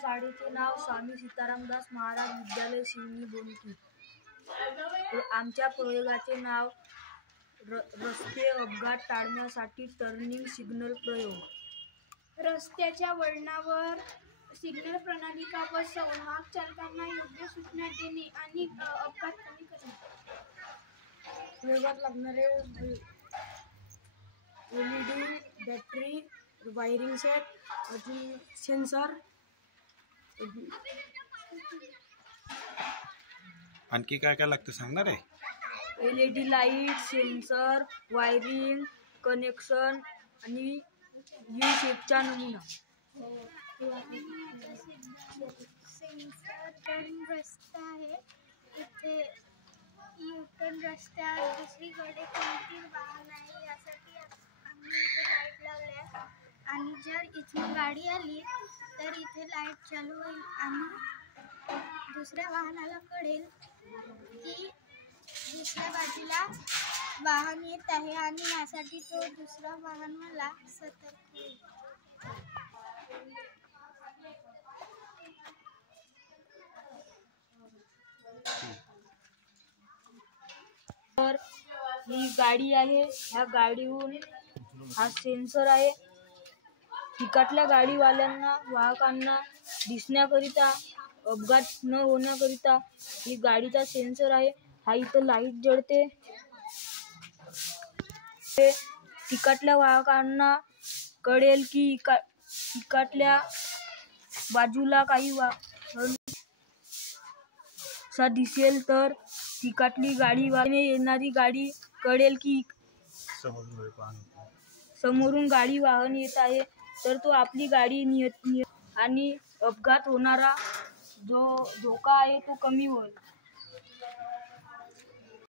शाळेचे नाव स्वामी सीतारामदास महाराज विद्यालय शिवनी बोनकी। आमच्या प्रयोगाचे नाव रस्ते अपघात टाळण्यासाठी टर्निंग सिग्नल प्रयोग। रस्त्याच्या वळणावर सिग्नल प्रणालिका बसवून वाहक चालकांना योग्य सूचना देणे आणि अपघात कमी करणे। प्रयोगात लागणारे LED, बॅटरी, वायरिंग सेट, अजून सेन्सर। आणखी काय काय लागतं सांगणार आहे? LED light, sensor, wiring, connection आणि यू शेपचा नमुना। सेन्सर टर्न रस्ता आहे, इथे यू टर्न रस्त्यावर दुसरीकडे कोणती वाहन आहे यासाठी आम्ही इथे लाईट लावल्या आणि जर इथून गाडी आली तर इथे लाईट चालू होईल आणि दुसऱ्या वाहनाला कळेल की दुसऱ्या बाजूला वाहन येत आहे आणि यासाठी तो दुसरा वाहन मला सतर्क होईल। तर ही गाडी आहे, ह्या गाडीहून हा सेन्सर आहे। तिकडल्या गाडीवाल्यांना वाहकांना दिसण्याकरिता अपघात न होण्याकरिता ही गाडीचा सेन्सर आहे। हा इथं लाईट जळते, तिकडल्या वाहकांना कळेल की इकडल्या बाजूला काही वाहन दिसेल तर तिकडली गाडी येणारी गाडी कळेल की समोरून गाडी वाहन येत आहे, तर तो आपली गाडी आणि अपघात होणारा जो धोका आहे तो कमी होईल।